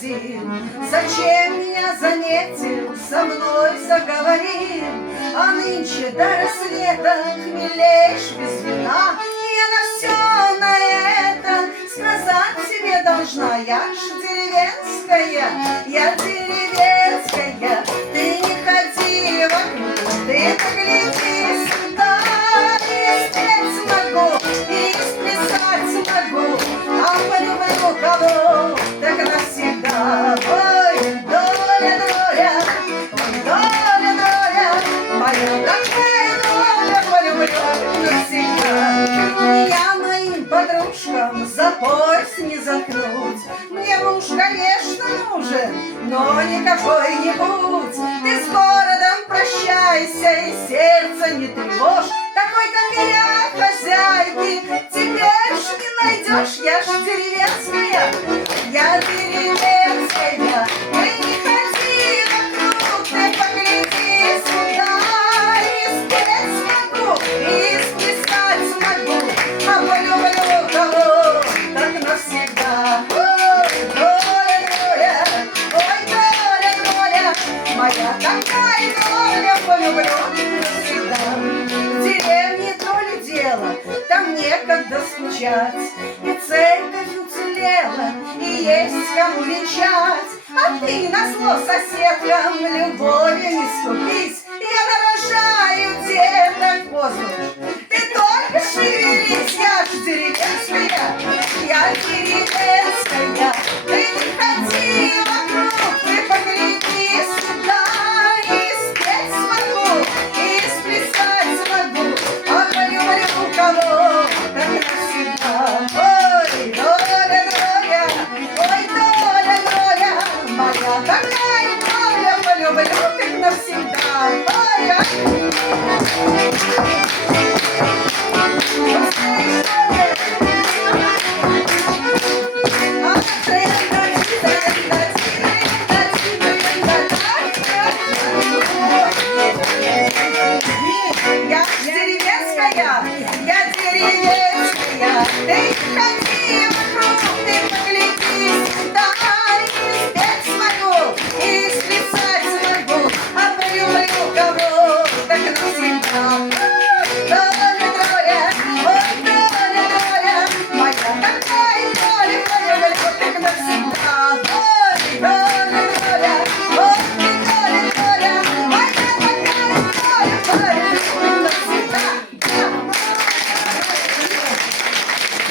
один. Зачем меня заметил, со мной заговорил? А нынче до рассвета хмелеешь без вина. Я на все на это сказать тебе должна. Я ж деревенская, я деревенская. Ты не ходи вокруг, ты погляди сюда. И спеть могу, и сплясать могу, а полюблю кого, так навсегда. Ой, доля, доля, доля, доля, моя такая доля, полюблю навсегда. Я моим подружкам за пояс не заткнуть. Мне муж, конечно, нужен, но не какой-нибудь. Ты с городом прощайся и сердце не тревожь. Такой, как я, хозяйки, теперь ж не найдешь. Я ж деревенская, я деревенская. Ты не ходи вокруг, ты погляди сюда. И спеть могу, и сплясать могу, а полюблю кого, так навсегда. Ой, доля, доля, ой, доля, доля, моя такая доля, полюблю навсегда. В деревне то ли дело, там некогда скучать, и церковь уцелела, и есть кому венчать. А ты назло соседкам любовью не скупись. Я нарожаю деток воздух, ты только шевелись. Я ж деревенская, я деревенская. Ты не ходи вокруг, ты погляди сюда. И спеть смогу, и сплясать смогу, а полюблю кого, так навсегда. Ой, доля, доля, ой, доля, доля, моя такая доля, полюблю так навсегда. Ой, ой.